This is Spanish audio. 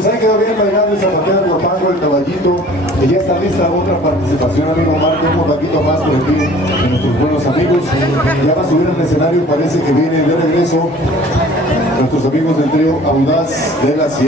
pues ahí quedó bien bailando el zapatero, el guapango, el caballito. Y ya está lista otra participación, amigo Omar. Tengo un poquito más por aquí de nuestros buenos amigos. Ya va a subir al escenario, parece que viene de regreso nuestros amigos del trío Audaz de la Sierra.